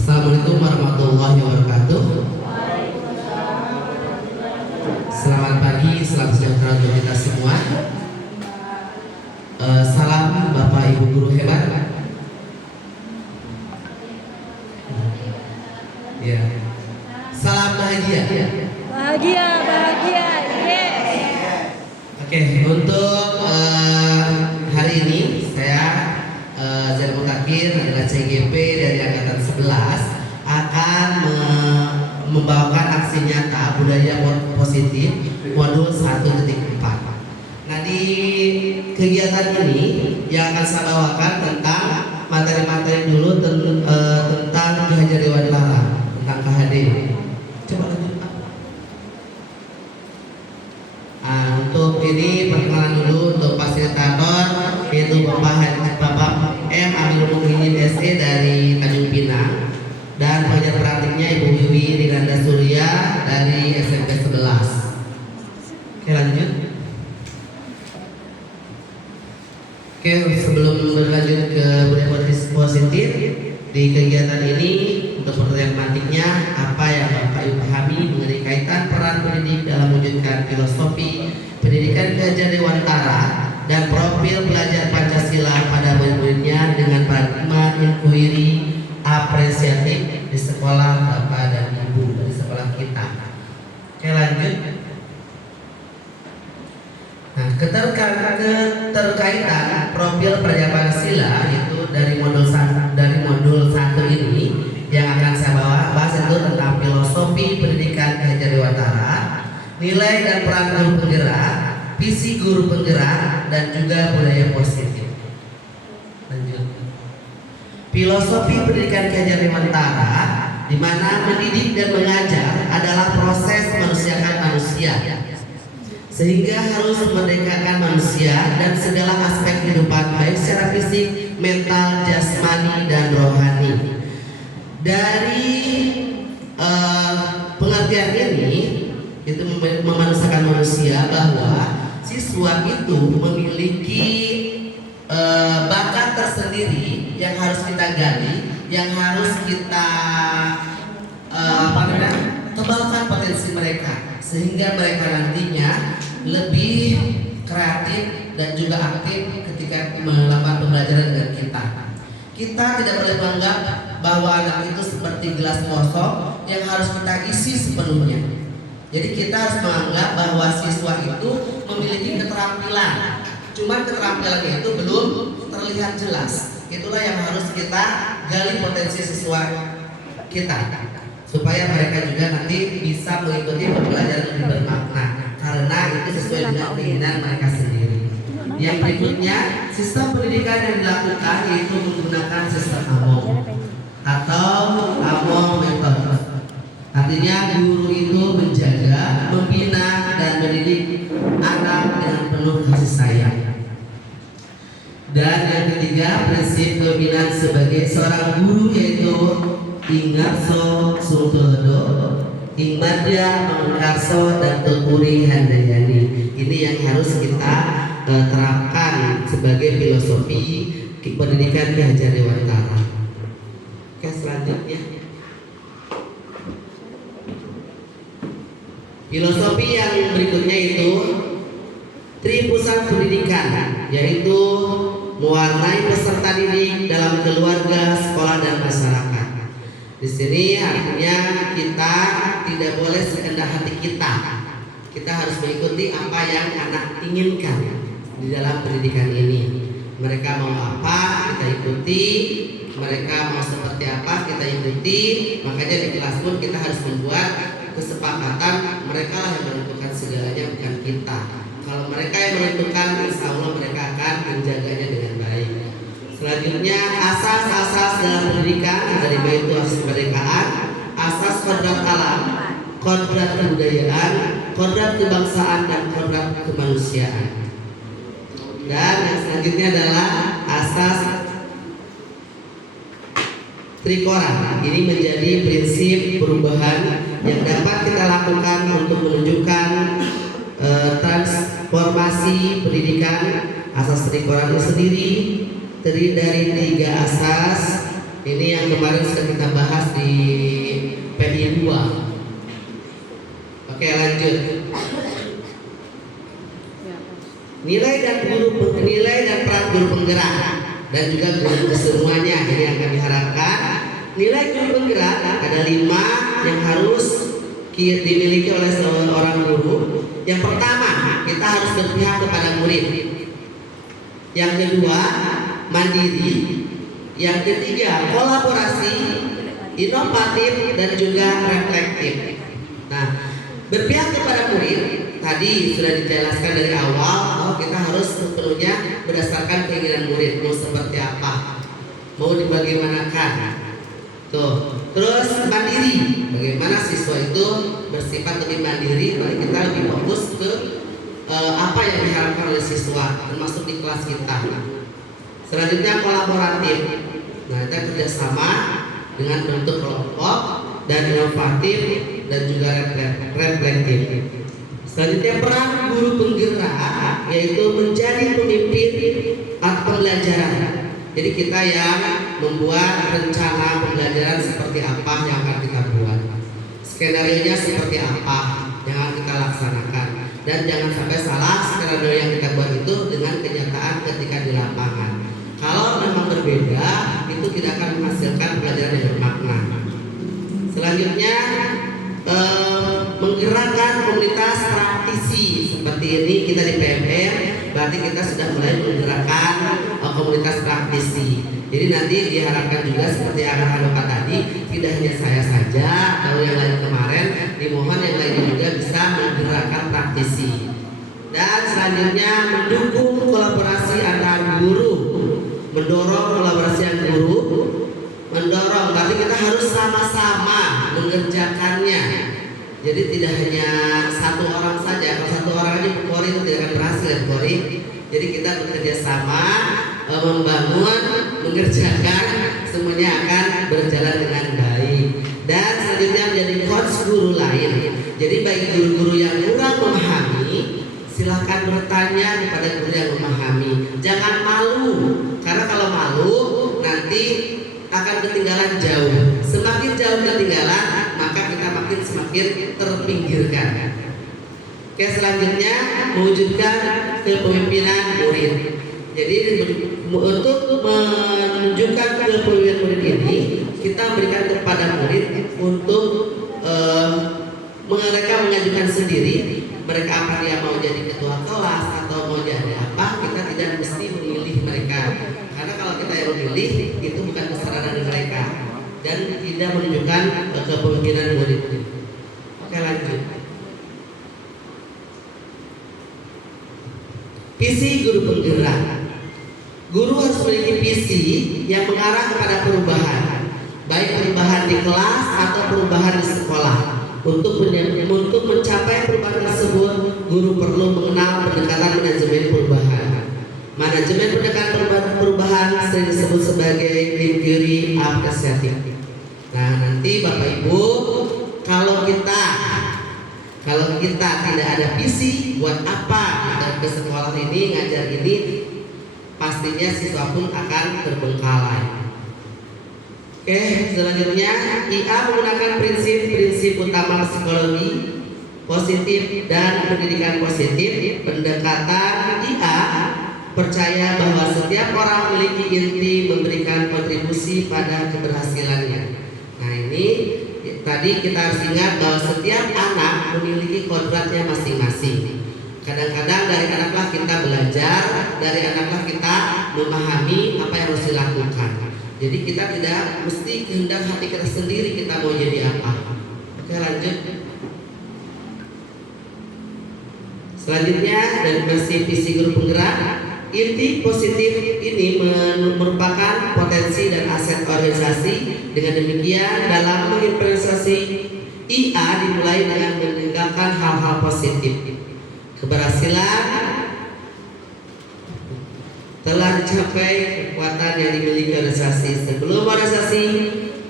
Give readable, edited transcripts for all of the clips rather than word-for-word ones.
Assalamualaikum warahmatullahi wabarakatuh. Selamat pagi, salam sejahtera untuk kita semua. Salam Bapak Ibu guru hebat. Ya. Salam bahagia. Bahagia, bahagia, yes. Oke, untuk hari ini saya Zainal Mutakir adalah CGP dari angkatan 11 akan membawakan aksi nyata budaya positif modul 1.4. Nah, di kegiatan ini yang akan saya bawakan tentang materi-materi dulu tentang Ki Hajar Dewantara, tentang KHD. Coba lanjut Pak. Untuk ini perkenalan dulu untuk fasilitator, yaitu Bapak M. Amirul Mukminin SE dari Tanjung Pinang, dan pengajar praktiknya Ibu Wiwi Rinanda Surya dari SMP 11. Oke, lanjut. Oke, sebelum berlanjut ke budaya positif di kegiatan ini, untuk pertanyaan tematiknya, apa yang Bapak Ibu pahami mengenai kaitan peran pendidik dalam mewujudkan filosofi pendidikan Ki Hajar Dewantara dan profil pelajar Pancasila pada murid-muridnya dengan paradigma inquiry apresiatif di sekolah Bapak dan Ibu, di sekolah kita. Oke, lanjut. Nah, keterkaitan profil pelajar Pancasila itu dari modul 1 ini yang akan saya bahas itu tentang filosofi pendidikan Ki Hajar Dewantara, nilai dan peran guru penggerak, visi guru penggerak, dan juga budaya positif. Lanjut. Filosofi pendidikan Ki Hajar Dewantara, di mana mendidik dan mengajar adalah proses manusiakan manusia, sehingga harus memerdekakan manusia dan segala aspek kehidupan baik secara fisik, mental, jasmani, dan rohani. Dari pengertian ini itu memanusiakan manusia bahwa siswa itu memiliki bakat tersendiri yang harus kita gali, yang harus kita tebalkan potensi mereka, sehingga mereka nantinya lebih kreatif dan juga aktif ketika melakukan pembelajaran dengan kita. Kita tidak boleh menganggap bahwa anak itu seperti gelas kosong yang harus kita isi sepenuhnya. Jadi kita harus menganggap bahwa siswa itu memiliki keterampilan, cuman keterampilannya itu belum terlihat jelas. Itulah yang harus kita gali potensi siswa kita, supaya mereka juga nanti bisa mengikuti pembelajaran lebih bermakna, karena itu sesuai dengan keinginan mereka sendiri. Yang berikutnya, sistem pendidikan yang dilakukan yaitu menggunakan sistem AMO atau AMO method. Artinya guru itu menjaga, membina, dan mendidik anak dengan penuh kasih sayang. Dan yang ketiga, prinsip pembinaan sebagai seorang guru yaitu Ingarso Sungtodo, Ingmadya Mangkarso, dan Tekuri Handayani. Ini yang harus kita terapkan sebagai filosofi pendidikan Ki Hajar Dewantara. Oke, selanjutnya filosofi yang berikutnya itu Tripusat pendidikan, yaitu mewarnai peserta didik dalam keluarga, sekolah, dan masyarakat. Di sini artinya kita tidak boleh sekehendak hati kita. Kita harus mengikuti apa yang anak inginkan di dalam pendidikan ini. Mereka mau apa, kita ikuti. Mereka mau seperti apa, kita ikuti. Makanya di kelas pun kita harus membuat kesepakatan. Mereka lah yang menentukan segalanya, bukan kita. Kalau mereka yang menentukan, insya Allah mereka akan menjaganya dengan baik. Selanjutnya, asas-asas dalam pendidikan dari itu asas kemerdekaan, asas kodrat alam, kodrat kebudayaan, kodrat kebangsaan, dan kodrat kemanusiaan. Dan yang selanjutnya adalah asas Trikora. Ini menjadi prinsip perubahan yang dapat kita lakukan untuk menunjukkan transformasi pendidikan. Asas Trikora itu sendiri terdiri dari 3 asas, Ini yang kemarin sudah kita bahas di PI 2. Oke, lanjut. Nilai dan peran guru penggerak dan juga guru kesemuanya. Ini yang kami harapkan. Nilai guru penggerak ada 5 yang harus dimiliki oleh seorang guru. Yang pertama, kita harus berpihak kepada murid. Yang kedua, mandiri. Yang ketiga, kolaborasi, inovatif, dan juga reflektif. Nah, berpihak kepada murid tadi sudah dijelaskan dari awal bahwa kita harus sepenuhnya berdasarkan keinginan murid mau seperti apa, mau dibagaimanakan. Tuh, terus mandiri, bagaimana siswa itu bersifat lebih mandiri, mari kita lebih fokus ke apa yang diharapkan oleh siswa, termasuk di kelas kita. Selanjutnya kolaboratif, nah kita kerjasama dengan bentuk kelompok dan inovatif dan juga reflektif. Selanjutnya peran guru penggerak, yaitu menjadi pemimpin atau pembelajaran. Jadi kita yang membuat rencana pembelajaran seperti apa yang akan kita buat, skenario-nya seperti apa yang akan kita laksanakan, dan jangan sampai salah skenario yang kita buat itu dengan kenyataan ketika di lapangan. Kalau memang berbeda, itu tidak akan menghasilkan pelajaran yang bermakna. Selanjutnya menggerakkan komunitas praktisi seperti ini kita di PMR, berarti kita sudah mulai menggerakkan komunitas praktisi. Jadi nanti diharapkan juga seperti arahan Bapak tadi, tidak hanya saya saja atau yang lain kemarin, dimohon yang lainnya juga bisa menggerakkan praktisi. Dan selanjutnya mendukung kolaborasi antar guru, mendorong kolaborasi antar guru, mendorong, berarti kita harus sama-sama mengerjakannya. Jadi tidak hanya satu orang saja. Kalau satu orang aja Polri itu tidak akan berhasil, Polri. Jadi kita bekerja sama, membangun, mengerjakan, semuanya akan berjalan dengan baik. Dan selanjutnya menjadi coach guru lain. Jadi baik guru-guru yang kurang memahami, silahkan bertanya kepada guru yang memahami. Jangan malu, karena kalau malu nanti akan ketinggalan jauh. Semakin jauh ketinggalan, maka kita semakin terpinggirkan. Oke, selanjutnya mewujudkan kepemimpinan murid. Jadi untuk menunjukkan kepemimpinan murid ini, kita berikan kepada murid untuk mereka mengajukan sendiri, mereka apa dia mau jadi ketua kelas atau mau jadi apa, kita tidak mesti memilih mereka. Karena kalau kita yang memilih, itu bukan kesadaran dari mereka dan tidak menunjukkan kepemimpinan murid. Oke, lanjut. Visi guru penggerak. Guru harus memiliki visi yang mengarah kepada perubahan, baik perubahan di kelas atau perubahan di sekolah. Untuk mencapai perubahan tersebut, guru perlu mengenal pendekatan manajemen perubahan. Manajemen pendekatan perubahan sering disebut sebagai inquiry apresiatif. Nah, nanti Bapak Ibu, kalau kita tidak ada visi, buat apa kita ke sekolah ini, ngajar ini, pastinya siswa pun akan terbengkalai. Oke, selanjutnya IA menggunakan prinsip-prinsip utama psikologi positif dan pendidikan positif. Pendekatan IA percaya bahwa setiap orang memiliki inti memberikan kontribusi pada keberhasilannya. Nah, ini tadi kita harus ingat bahwa setiap anak memiliki kodratnya masing-masing. Kadang-kadang dari anaklah kita belajar, dari anaklah kita memahami apa yang harus dilakukan. Jadi kita tidak mesti kehendak hati kita sendiri kita mau jadi apa. Oke, lanjut. Selanjutnya dari masih visi guru penggerak, inti positif ini merupakan potensi dan aset organisasi. Dengan demikian dalam mengimplementasi IA dimulai dengan meninggalkan hal-hal positif. Keberhasilan telah dicapai kekuatan yang dimiliki organisasi. Sebelum organisasi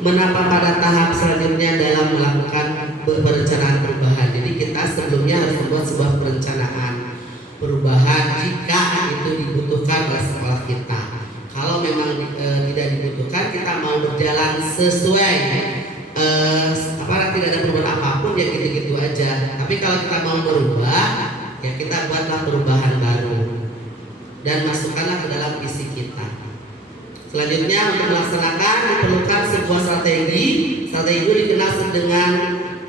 menapa pada tahap selanjutnya dalam melakukan perencanaan perubahan. Jadi kita sebelumnya harus membuat sebuah perencanaan perubahan jika itu dibutuhkan oleh sekolah kita. Kalau kalau memang tidak dibutuhkan, kita mau berjalan sesuai tidak ada perubahan apapun ya gitu-gitu aja. Tapi kalau kita mau berubah, ya kita buatlah perubahan baru dan masukkanlah ke dalam visi kita. Selanjutnya untuk melaksanakan diperlukan sebuah strategi. Strategi itu dikenal dengan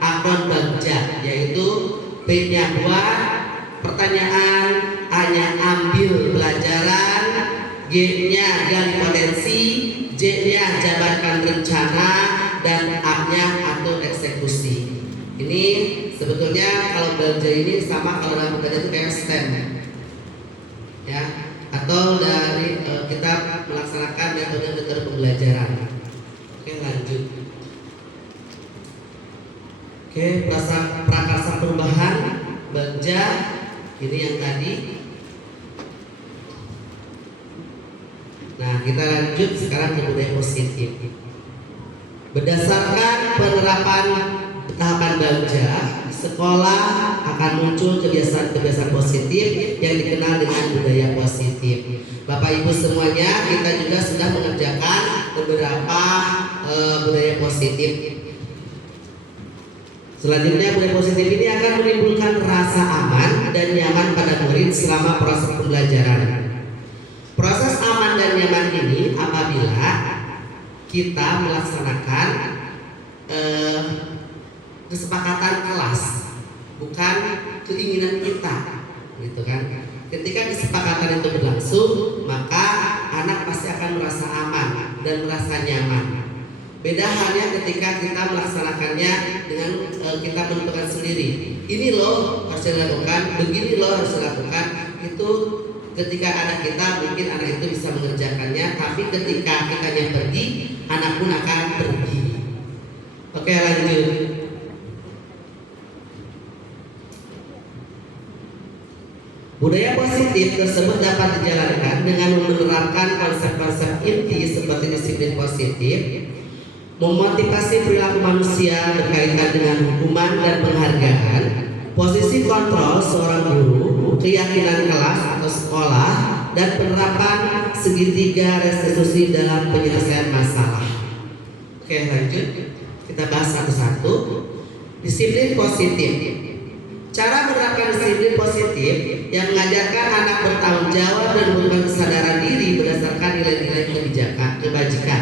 akron Bagja, yaitu P-nya buat pertanyaan, A-nya ambil pelajaran, G-nya gali potensi, J-nya jabarkan rencana, dan A-nya atur eksekusi. Ini sebetulnya kalau Bagja ini sama kalau dalam Bagja itu kayak STEM, ya, atau dari kita melaksanakan metode-metode pembelajaran. Oke, lanjut. Oke, prakarsa perubahan Bagja ini yang tadi. Nah, kita lanjut sekarang ke budaya positif. Berdasarkan penerapan tahapan Bagja, sekolah akan muncul kebiasaan-kebiasaan positif yang dikenal dengan budaya positif. Bapak Ibu semuanya, kita juga sudah mengerjakan beberapa budaya positif. Selanjutnya, budaya positif ini akan menimbulkan rasa aman dan nyaman pada murid selama proses pembelajaran. Proses aman dan nyaman ini apabila kita melaksanakan kesepakatan kelas, bukan keinginan kita, gitu kan? Ketika kesepakatan itu berlangsung, maka anak pasti akan merasa aman dan merasa nyaman. Beda halnya ketika kita melaksanakannya dengan kita menentukan sendiri. Ini loh harus dilakukan, begini loh harus dilakukan. Itu ketika anak kita mungkin anak itu bisa mengerjakannya, tapi ketika kitanya pergi, anak pun akan pergi. Oke, lanjut. Budaya positif tersebut dapat dijalankan dengan menerapkan konsep-konsep inti seperti disiplin positif, memotivasi perilaku manusia berkaitan dengan hukuman dan penghargaan, posisi kontrol seorang guru, keyakinan kelas atau sekolah, dan penerapan segitiga restitusi dalam penyelesaian masalah. Oke, lanjut. Kita bahas satu-satu. Disiplin positif. Cara menerapkan disiplin positif yang mengajarkan anak bertanggung jawab dan memberikan kesadaran diri berdasarkan nilai-nilai kebajikan.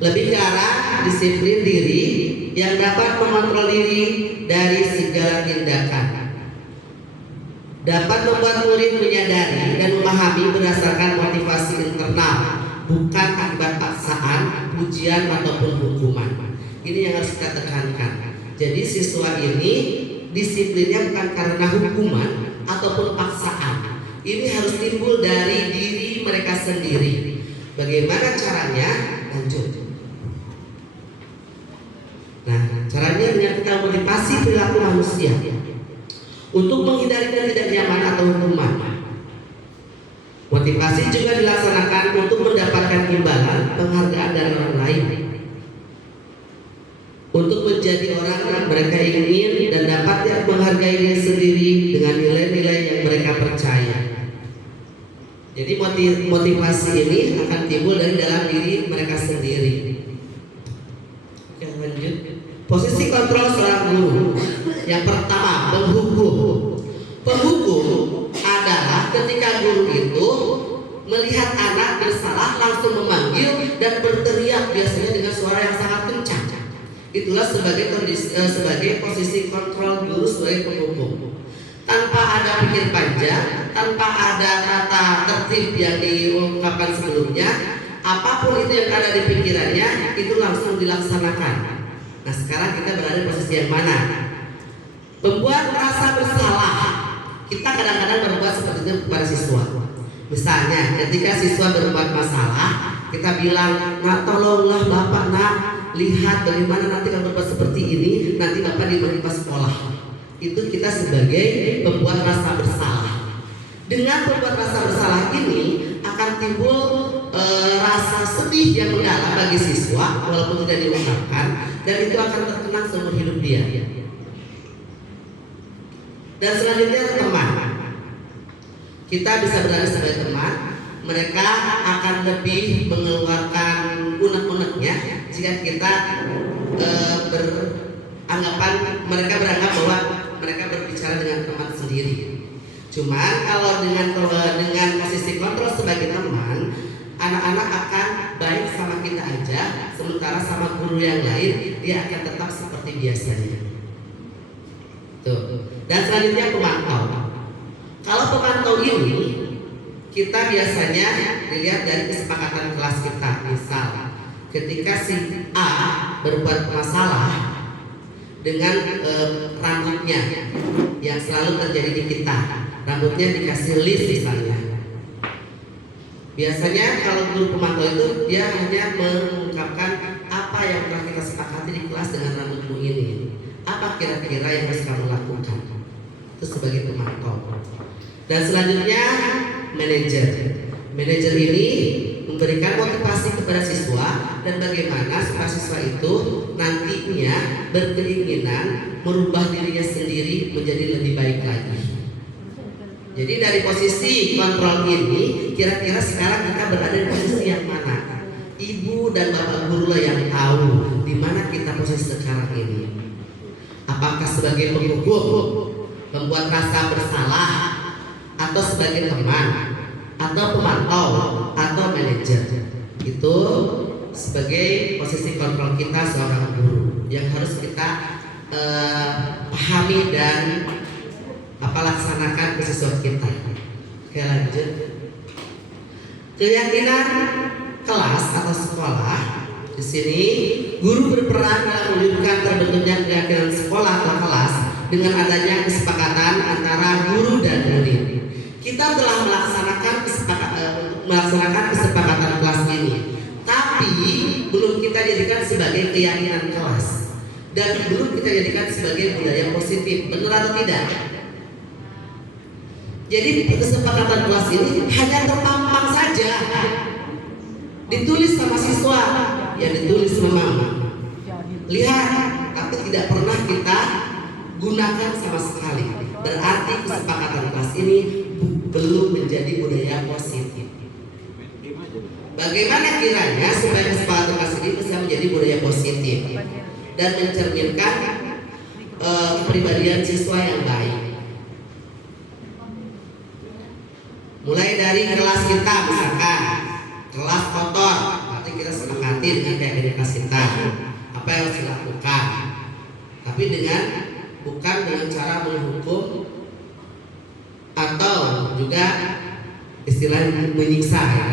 Lebih ke arah disiplin diri yang dapat mengontrol diri dari segala tindakan. Dapat membuat murid menyadari dan memahami berdasarkan motivasi internal, bukan akibat paksaan, pujian ataupun hukuman. Ini yang harus kita tekankan. Jadi siswa ini disiplinnya bukan karena hukuman ataupun paksaan. Ini harus timbul dari diri mereka sendiri. Bagaimana caranya? Lanjut. Nah, caranya dengan kita motivasi perilaku manusia untuk menghindari tidak nyaman atau hukuman. Motivasi juga dilaksanakan untuk mendapatkan imbalan, penghargaan dari orang lain, untuk menjadi orang yang mereka ingin dan dapat menghargai diri sendiri dengan nilai-nilai yang mereka percaya. Jadi motivasi ini akan timbul dari dalam diri mereka sendiri. Oke, lanjut. Posisi kontrol seorang guru. Yang pertama, penghukum. Penghukum adalah ketika guru itu melihat anak bersalah langsung memanggil dan berteriak, biasanya dengan suara yang sangat kencang. Itulah sebagai posisi kontrol guru sebagai penghukum. Tanpa ada pikir panjang, tanpa ada kata tertib yang diungkapkan sebelumnya, apapun itu yang ada di pikirannya itu langsung dilaksanakan. Nah, sekarang kita berada di posisi yang mana? Membuat merasa bersalah. Kita kadang-kadang berbuat seperti itu kepada siswa. Misalnya, ketika siswa berbuat masalah, kita bilang, "Nak, tolonglah Bapak, Nak, lihat bagaimana nanti kalau berbuat seperti ini, nanti Bapak dimarahin pas sekolah." Itu kita sebagai pembuat rasa bersalah. Dengan pembuat rasa bersalah ini akan timbul rasa sedih yang mendalam bagi siswa walaupun tidak diungkapkan, dan itu akan terkenang seumur hidup dia. Dan selanjutnya teman. Kita bisa berada sebagai teman, mereka akan lebih mengeluarkan unek-uneknya jika kita beranggapan mereka beranggap bahwa mereka berbicara dengan teman sendiri. Cuman kalau dengan posisi kontrol sebagai teman, anak-anak akan baik sama kita aja, sementara sama guru yang lain dia akan tetap seperti biasanya. Tuh. Dan selanjutnya pemantau. Kalau pemantau ini kita biasanya dilihat dari kesepakatan kelas kita. Misal, ketika si A berbuat masalah dengan rambutnya yang selalu terjadi di kita, rambutnya dikasih list misalnya. Biasanya kalau guru pemantau itu dia hanya mengungkapkan apa yang telah kita sepakati di kelas dengan rambutmu ini. Apa kira-kira yang harus kamu lakukan? Itu sebagai pemantau. Dan selanjutnya manajer. Manajer ini memberikan motivasi kepada siswa dan bagaimana supaya siswa itu nantinya berkeinginan merubah dirinya sendiri menjadi lebih baik lagi. Jadi dari posisi kontrol ini, kira-kira sekarang kita berada di posisi yang mana? Ibu dan bapak guru lah yang tahu di mana kita posisi sekarang ini. Apakah sebagai penghukum, membuat rasa bersalah, atau sebagai teman, atau pemantau, atau manajer? Itu sebagai posisi kontrol kita seorang guru yang harus kita pahami dan laksanakan ke siswa kita. Oke, lanjut. Keyakinan kelas atau sekolah. Di sini guru berperan dalam mewujudkan terbentuknya keyakinan sekolah atau kelas dengan adanya kesepakatan antara guru dan murid. Kita telah melaksanakan kesepakatan kelas ini, tapi belum kita jadikan sebagai keyakinan kelas dan belum kita jadikan sebagai budaya positif. Benar atau tidak? Jadi kesepakatan kelas ini hanya terpampang saja, ditulis sama siswa, ya ditulis sama mama. Lihat, tapi tidak pernah kita gunakan sama sekali. Berarti kesepakatan kelas ini belum menjadi budaya positif. Bagaimana kiranya supaya kesepakatan kelas ini bisa menjadi budaya positif dan mencerminkan kepribadian siswa yang baik? Mulai dari kelas kita, misalkan kelas kotor, berarti kita sepakati dengan keyakinan kelas kita apa yang harus dilakukan, tapi bukan dengan cara menghukum atau juga istilah menyiksa, ya.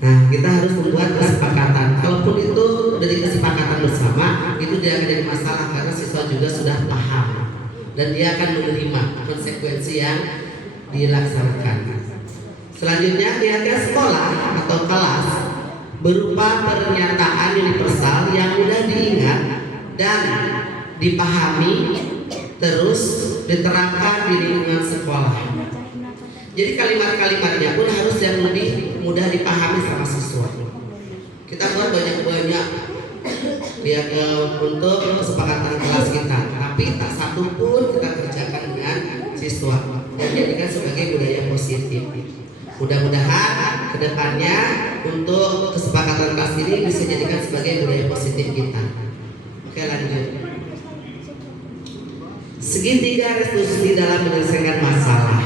Nah, kita harus membuat kesepakatan. Kalaupun itu dari kesepakatan bersama, itu tidak menjadi masalah karena siswa juga sudah paham dan dia akan menerima konsekuensi yang dilaksanakan. Selanjutnya, keyakinan sekolah atau kelas berupa pernyataan universal yang mudah diingat dan dipahami, terus diterapkan di lingkungan sekolah. Jadi kalimat-kalimatnya pun harus yang lebih mudah dipahami sama siswa. Kita buat banyak-banyak ya, untuk kesepakatan kelas kita, tapi tak satu pun kita kerjakan dengan siswa dan jadikan sebagai budaya positif. Mudah-mudahan kedepannya untuk kesepakatan kelas ini bisa dijadikan sebagai budaya positif kita. Oke, lanjut. Segitiga restitusi dalam menyelesaikan masalah.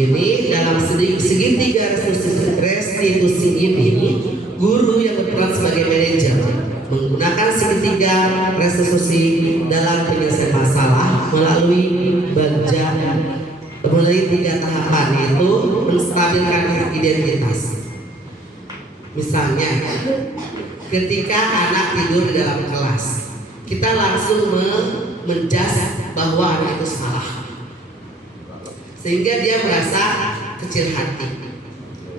Ini dalam segitiga restitusi ini, guru yang berperan sebagai manajer menggunakan segitiga restitusi dalam penyelesaian masalah melalui 3 tahapan, yaitu menstabilkan identitas. Misalnya, ketika anak tidur di dalam kelas, kita langsung menjas bahwa anak itu salah, sehingga dia merasa kecil hati.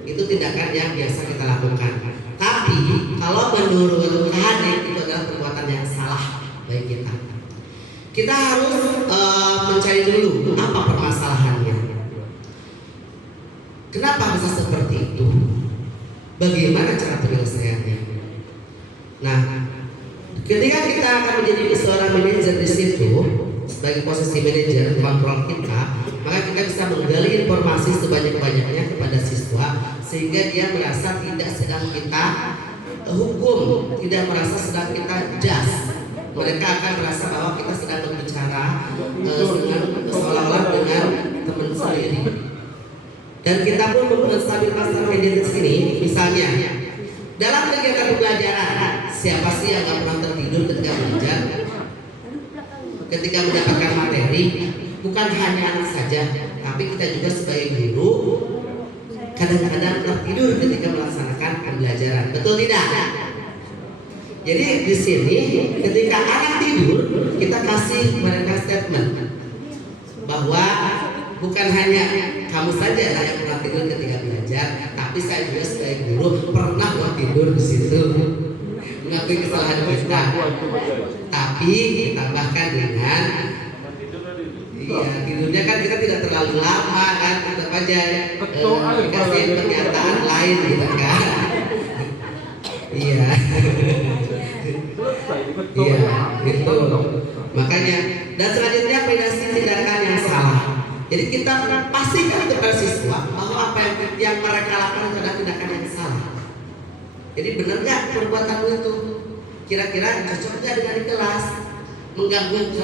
Itu tindakan yang biasa kita lakukan. Tapi kalau menurut Hadik itu adalah perbuatan yang salah bagi kita. Kita harus mencari dulu apa permasalahannya. Kenapa bisa seperti itu? Bagaimana cara penyelesaiannya? Nah, ketika kita akan menjadi seorang manajer di situ, sebagai posisi manajer kontrol kita, maka kita bisa menggali informasi sebanyak-banyaknya kepada siswa sehingga dia merasa tidak sedang kita hukum, tidak merasa sedang kita jas. Mereka akan merasa bahwa kita sedang berbicara dengan seolah-olah dengan teman sendiri. Dan kita pun menstabilkan standar identitas ini. Misalnya dalam kegiatan pembelajaran, siapa sih yang gak pernah tertidur ketika belajar? Ketika mendapatkan materi, bukan hanya anak saja, tapi kita juga sebagai guru kadang-kadang tertidur ketika melaksanakan pembelajaran. Betul tidak? Jadi di sini ketika anak tidur, kita kasih mereka statement bahwa bukan hanya kamu saja lah yang pernah tidur ketika belajar, tapi saya juga sebagai guru pernah loh tidur di situ, mengakui kesalahan kita. Tapi ditambahkan dengan tidurnya kan kita tidak terlalu lama kan, tetap aja dikasih pernyataan lain gitu kan. Iya. Iya, itu. Makanya dan selanjutnya pedasi tindakan yang salah. Jadi kita pastikan kepada siswa bahwa apa yang mereka lakukan adalah tindakan yang salah. Jadi benar nggak perbuatanmu itu? Kira-kira cocok nggak dengan di kelas? Mengganggu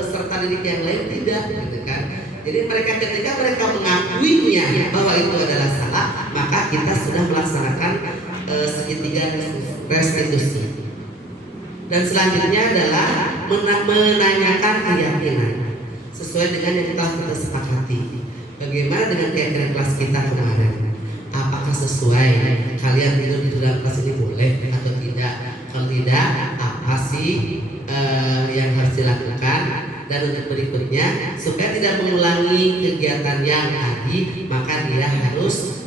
peserta didik yang lain tidak, gitu kan? Jadi ketika mereka mengakuinya bahwa itu adalah salah, maka kita sudah melaksanakan segitiga restitusi. Dan selanjutnya adalah menanyakan keyakinan sesuai dengan yang telah kita sepakati. Bagaimana dengan keyakinan kelas kita kemarin? Apakah sesuai? Kalian tidur di dalam kelas ini boleh atau tidak? Kalau tidak, apa sih yang harus dilakukan? Dan untuk berikutnya, supaya tidak mengulangi kegiatan yang tadi, maka dia harus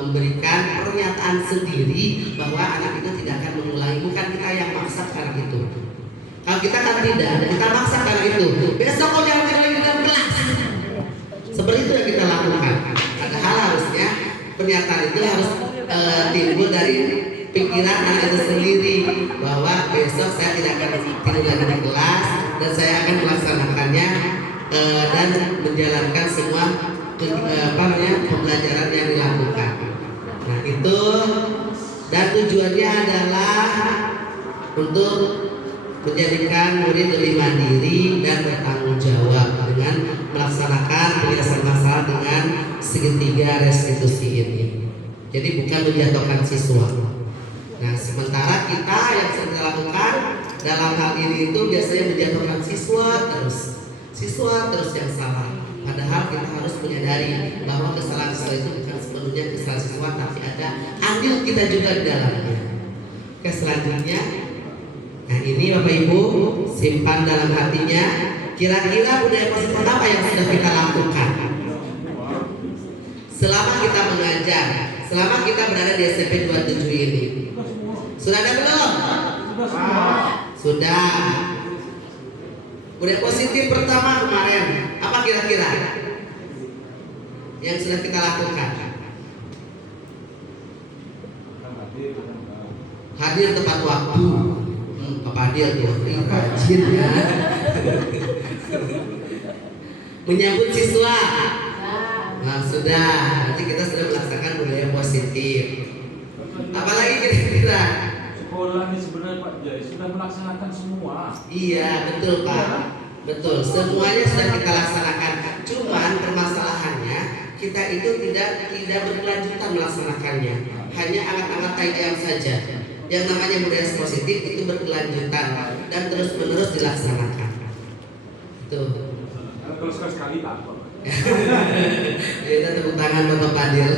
memberikan pernyataan sendiri bahwa anak itu tidak akan mengulangi. Bukan kita yang maksa karena itu. Kalau kita kan tidak, kita maksa karena itu. Besok kau jangan tidur lagi di dalam kelas. Seperti itu yang kita lakukan. Padahal harusnya pernyataan itu harus timbul dari pikiran anak itu sendiri bahwa besok saya tidak akan tidur lagi di kelas dan saya akan melaksanakannya dan menjalankan semua pembelajaran yang dilakukan. Nah itu, dan tujuannya adalah untuk menjadikan murid lebih mandiri dan bertanggung jawab dengan melaksanakan penyelesaian masalah dengan segitiga restitusi ini. Jadi bukan menjatuhkan siswa. Nah sementara kita yang sering lakukan dalam hal ini itu biasanya menjatuhkan siswa terus yang salah. Padahal kita harus menyadari bahwa kesalahan siswa itu bukan sepenuhnya kesalahan siswa, tapi ada andil kita juga di dalamnya. Oke, selanjutnya, nah ini Bapak Ibu simpan dalam hatinya. Kira-kira budaya positif apa yang sudah kita lakukan selama kita mengajar, selama kita berada di SMP 27 ini? Sudah ada belum? Sudah. Budaya positif pertama kemarin, apa kira-kira yang sudah kita lakukan? Hadir tepat waktu. Pak Hadir tuh, rajin ya. Menyambut siswa. Nah sudah, nanti kita sudah melaksanakan budaya positif. Apalagi kira-kira? Sekolah ini sebenarnya Pak Jai sudah melaksanakan semua. Iya betul Pak, betul. Semuanya sudah kita laksanakan. Cuman permasalahannya kita itu tidak berkelanjutan melaksanakannya. Hanya angat-angat ayam saja. Yang namanya budaya positif itu berkelanjutan dan terus-menerus dilaksanakan. Itu. Terus sekali Pak. Kita tepuk tangan buat Pak Fadil.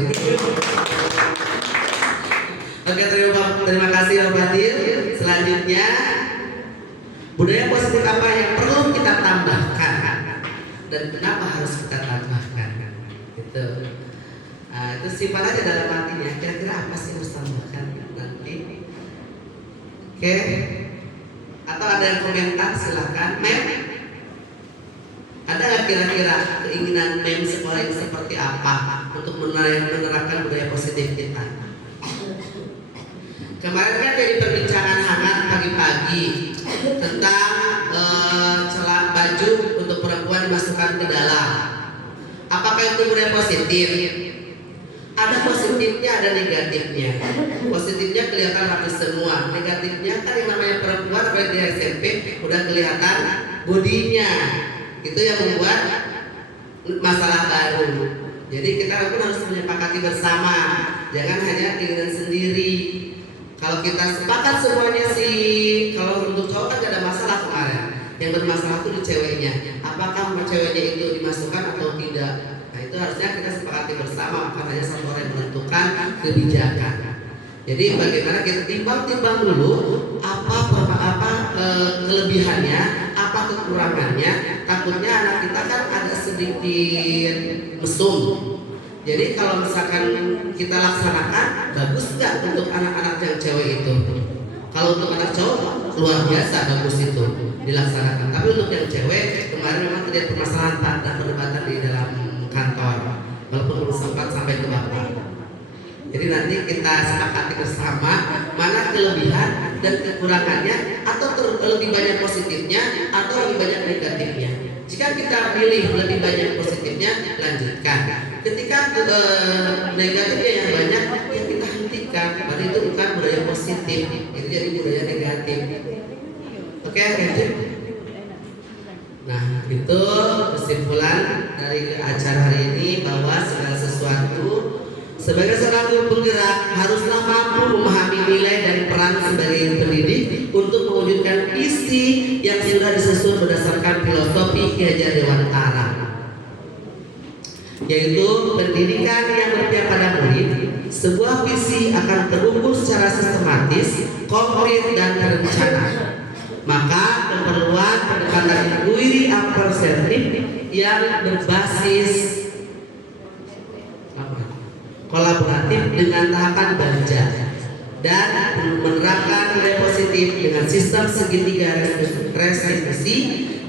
Oke, terima kasih Pak Fadil. Selanjutnya, budaya positif apa yang perlu kita tambahkan dan kenapa harus kita tambahkan? Itu simpan aja dalam hatinya. Kira-kira apa sih yang harus tambahkan nanti? Oke, atau ada yang komentar silahkan. Mem, ada nggak kira-kira keinginan mem sekolah ini seperti apa untuk menerapkan budaya positif kita? Kemarin kan jadi perbincangan hangat pagi-pagi tentang celana baju untuk perempuan dimasukkan ke dalam. Apakah itu budaya positif? Ada positifnya, ada negatifnya. Positifnya kelihatan rapi semua. Negatifnya kan yang namanya perempuan apalagi di SMP udah kelihatan bodinya. Itu yang membuat masalah baru. Jadi kita pun harus menyepakati bersama. Jangan hanya keinginan sendiri. Kalau kita sepakat semuanya sih, kalau untuk cowok kan gak ada masalah kemarin. Yang bermasalah itu di ceweknya. Apakah ceweknya itu dimasukkan atau tidak? Nah itu harusnya kita sepakati bersama. Katanya satu orang yang menentukan kebijakan. Jadi bagaimana kita timbang-timbang dulu apa kelebihannya, apa kekurangannya. Takutnya anak kita kan ada sedikit mesum. Jadi kalau misalkan kita laksanakan, bagus nggak untuk anak-anak yang cewek itu? Kalau untuk anak cowok luar biasa bagus itu dilaksanakan. Tapi untuk yang cewek kemarin memang terjadi permasalahan dan perdebatan di dalam kantor, walaupun belum sempat sampai ke bapak. Jadi nanti kita sepakati bersama mana kelebihan dan kekurangannya, atau lebih banyak positifnya atau lebih banyak negatifnya. Jika kita pilih lebih banyak positifnya, lanjutkan. Ketika negatifnya yang banyak, yang kita hentikan. Berarti itu bukan budaya positif, itu jadi budaya negatif. Oke, lanjut. Nah, itu kesimpulan dari acara hari ini, bahwa segala sesuatu sebagai seorang guru penggerak haruslah mampu memahami nilai dan peran sebagai pendidik untuk mewujudkan visi yang sudah disusun berdasarkan filosofi Ki Hajar Dewantara, yaitu pendidikan yang berpihak pada murid. Sebuah visi akan terukur secara sistematis, konkret dan terencana. Maka keperluan pendekatan inquiry apperceptif yang berbasis kolaboratif dengan tahapan baca dan menerapkan nilai positif dengan sistem segitiga restitusi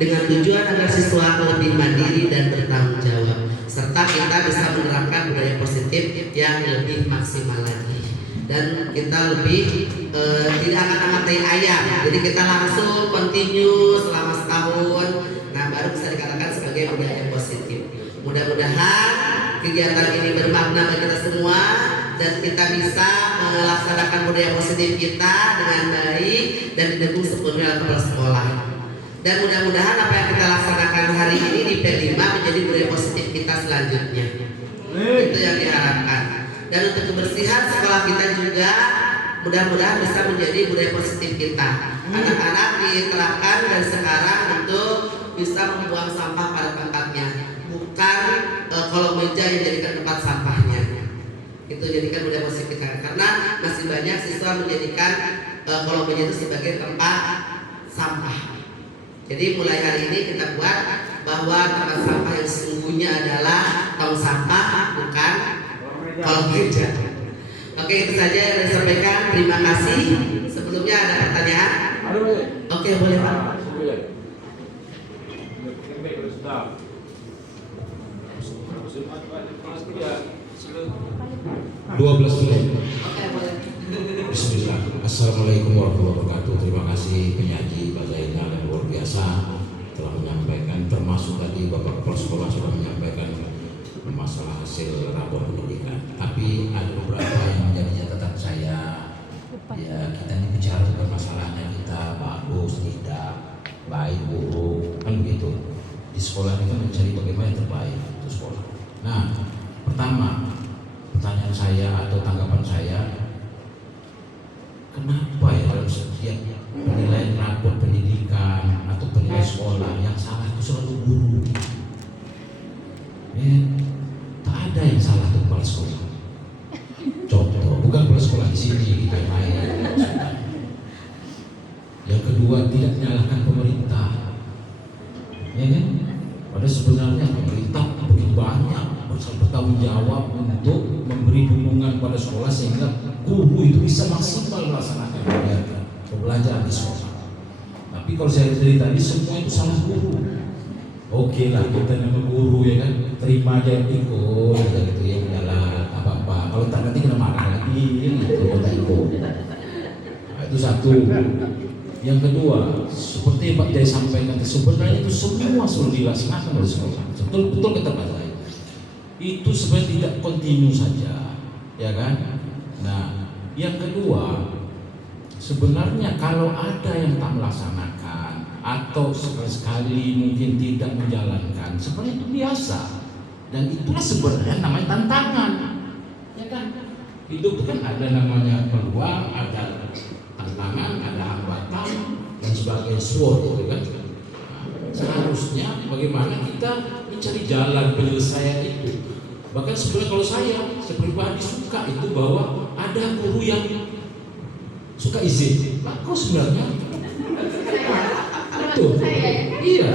dengan tujuan agar siswa lebih mandiri dan bertanggung jawab, serta kita bisa menerapkan budaya positif yang lebih maksimal lagi, dan kita lebih tidak akan mengatai ayam. Jadi kita langsung continue selama setahun. Nah baru bisa dikatakan sebagai budaya positif. Mudah-mudahan kegiatan ini bermakna bagi kita semua dan kita bisa melaksanakan budaya positif kita dengan baik dan didukung sepenuhnya oleh kepala sekolah. Dan mudah-mudahan apa yang kita laksanakan hari ini di P5 menjadi budaya positif kita selanjutnya. Itu yang diharapkan. Dan untuk kebersihan sekolah kita juga mudah-mudahan bisa menjadi budaya positif kita. Anak-anak diterapkan dari sekarang untuk bisa membuang sampah pada tempatnya, bukan kolong meja yang dijadikan tempat sampahnya. Itu jadikan budaya positif kita, karena masih banyak siswa menjadikan kolong meja itu sebagai tempat sampah. Jadi mulai hari ini kita buat bahwa tempat sampah yang sesungguhnya adalah tong sampah, bukan kolong meja. Oke, itu saja yang saya sampaikan. Terima kasih. Sebelumnya ada pertanyaan? Oke, boleh Pak. 12 menit. Oke, boleh. Bismillah. Assalamualaikum warahmatullahi wabarakatuh. Terima kasih penyaji Pak Zainal yang luar biasa telah menyampaikan, termasuk tadi Bapak Kepala Sekolah sudah menyampaikan masalah hasil rapor pendidikan. Tapi ada beberapa yang menjadi catatan saya. Ya kita ini bicara tentang masalahnya kita bagus, tidak, baik, buruk, kan begitu. Di sekolah itu mencari bagaimana yang terbaik untuk sekolah. Nah, pertama pertanyaan saya atau tanggapan saya, kenapa ya dalam setiap penilaian rapor pendidikan atau penilaian sekolah yang salah itu selalu guru? Ya, tak ada yang salah itu kepala sekolah. Contoh, bukan kepala sekolah di sini, gitu yang lain. Yang kedua, tidak menyalahkan pemerintah. Ya kan? Padahal sebenarnya pemerintah begitu banyak bertanggung jawab untuk memberi dukungan pada sekolah sehingga guru itu bisa maksimal melaksanakan pembelajaran di sekolah. Tapi kalau saya cerita tadi semua itu salah guru. Oke lah, kita nama guru ya kan, terima aja yang ikut gitu ya, udahlah apa-apa. Kalau nanti kena marah lagi gitu, kita ikut. Nah, itu satu. Yang kedua, seperti yang Pak Jai sampaikan, sebenarnya itu semua sudah dilaksanakan oleh sekolah. Betul kata Pak Jai. Itu sebenarnya tidak kontinu saja, ya kan? Nah, yang kedua, sebenarnya kalau ada yang tak melaksanakan atau sekali-sekali mungkin tidak menjalankan, sebenarnya itu biasa. Dan itulah sebenarnya namanya tantangan, ya kan? Hidup itu kan ada namanya peluang, ada tantangan, ada hambatan dan sebagainya, sword gitu kan. Nah, seharusnya bagaimana kita mencari jalan penyelesaian itu. Bahkan sebenarnya kalau saya pribadi suka itu bahwa ada guru yang suka izin, bagus sebenarnya. Betul. Iya.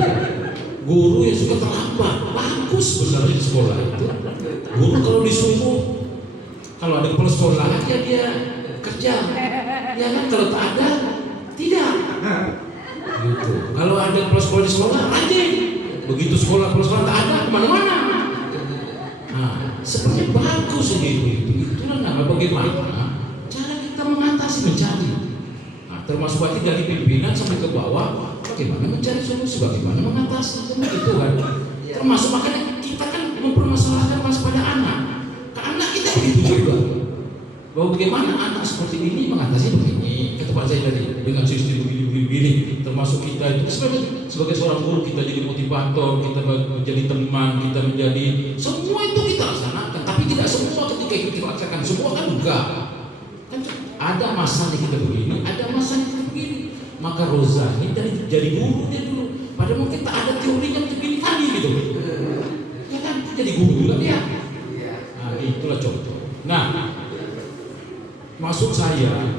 Guru yang suka terlambat, bagus sebenarnya di sekolah itu. Guru kalau disuruh, kalau ada kepala sekolah aja dia kerja, ya kan? Kalau tak ada, tidak. Gitu. Kalau ada kepala sekolah di sekolah, rajin. Begitu kepala sekolah tak ada, kemana-mana. Nah, seperti bagus gitu. Itulah nama bagaimana cara kita mengatasi, mencari. Nah, termasuk berarti dari pimpinan sampai ke bawah, bagaimana mencari solusi, bagaimana mengatasi itu kan. Termasuk makanya kita kan mempermasalahkan pada anak. Ke anak kita begitu juga. Bahwa bagaimana anak seperti ini mengatasi begini. Kata Pak Zai tadi dengan sistem begini. Termasuk kita itu sebagai seorang guru, kita jadi motivator, kita menjadi teman, kita menjadi semua itu kita laksanakan. Tapi tidak semua ketika itu kita laksanakan, semua kan enggak. Kan ada masanya kita begini, ada masanya kita begini. Maka Roza ini jadi guru dia dulu. Padahal mungkin tak ada teorinya begini tadi gitu. Ya kan, jadi guru juga dia. Nah, itulah contoh. Nah, maksud saya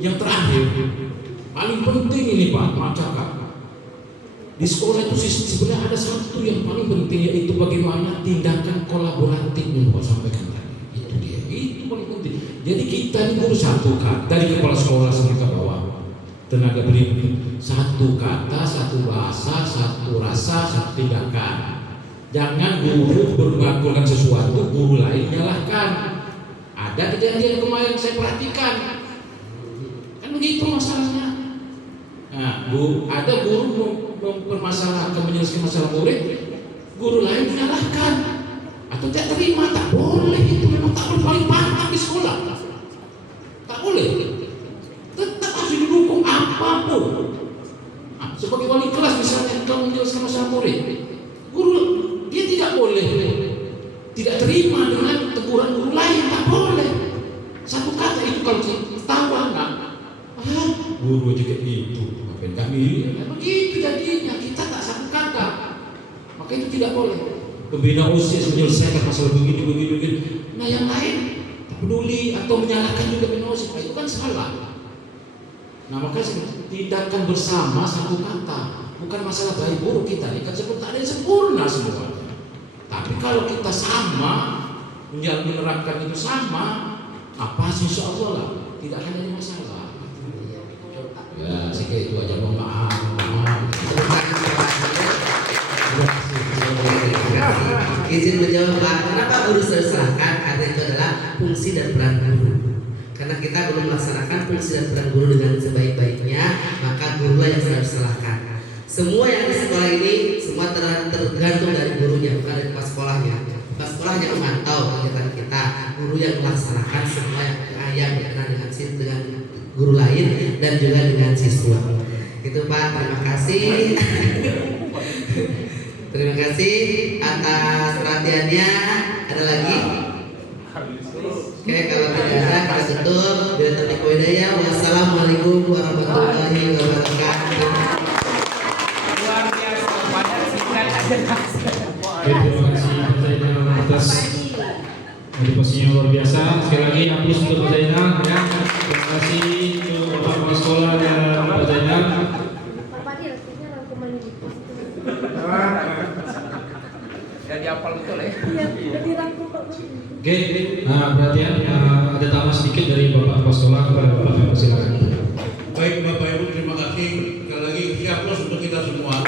yang terakhir, paling penting ini Pak Cakap. Di sekolah itu sebenarnya ada satu yang paling penting, yaitu bagaimana tindakan kolaboratif yang Bapak sampaikan tadi. Itu dia, itu paling penting. Jadi kita ini guru satu kata, dari kepala sekolah sampai ke bawah, tenaga pendidik, satu kata, satu bahasa, satu rasa, satu tindakan. Jangan guru melakukan sesuatu, guru lain nyalahkan. Ada kejadian kemarin saya perhatikan, kan begitu masalahnya. Nah, ada guru mempermasalahkan, menyelesaikan masalah murid, guru lain menyalahkan atau tidak terima. Tak boleh, itu memang tak boleh, paling pantang di sekolah. Tak boleh. Tetap harus didukung apapun. Nah, sebagai wali kelas misalnya, kalau menjelaskan masalah murid, guru dia tidak boleh tidak terima dengan teguran guru lain, tak boleh. Satu kata itu kalau tahu anak, guru juga itu, ngapain kami? Begitu jadinya, kita tak satu kata. Maka itu tidak boleh. Pembina OSIS menyelesaikan masalah begini. Nah yang lain tak peduli atau menyalahkan juga pembina OSIS, itu kan salah. Nah maka tindakan bersama satu kata, bukan masalah baik buruk kita. Ini kan seperti ada yang sempurna semua. Tapi kalau kita sama, menerapkan itu sama, apa sih insya Allah lah, tidak akan ada masalah. Ya, saya kira itu aja. Mohon maaf. Izin menjawab, kenapa guru serahkan? Karena itu adalah fungsi dan peran guru. Karena kita belum melaksanakan fungsi dan peran guru dengan sebaik-baiknya, maka gurulah yang harus diserahkan. Semua yang di sekolah ini semua tergantung dari gurunya, bukan dari kepala sekolahnya. Kepala sekolah yang memantau kegiatan kita, guru yang melaksanakan semua yang berkenaan dengan guru lain dan juga dengan siswa. Itu Pak, terima kasih. Terima kasih atas perhatiannya. Ada lagi? Oke, kalau tidak ada kita tutup. Bila taufiq wal hidayah. Wassalamualaikum warahmatullahi wabarakatuh. Luar biasa, pada singkat aja. Terima kasih Pak Zainal atas motivasinya luar biasa. Sekali lagi aplaus untuk Pak Zainal ya. Terima kasih untuk Bapak Kepala Sekolah dan Pak Zainal. Udah dihafal betul ya? Iya, udah dirangkum Pak. Oke, nah perhatian ada tambahan sedikit dari Bapak Kepala Sekolah kepada Bapak, silakan. Baik Bapak Ibu, terima kasih sekali lagi. Aplaus untuk kita semua.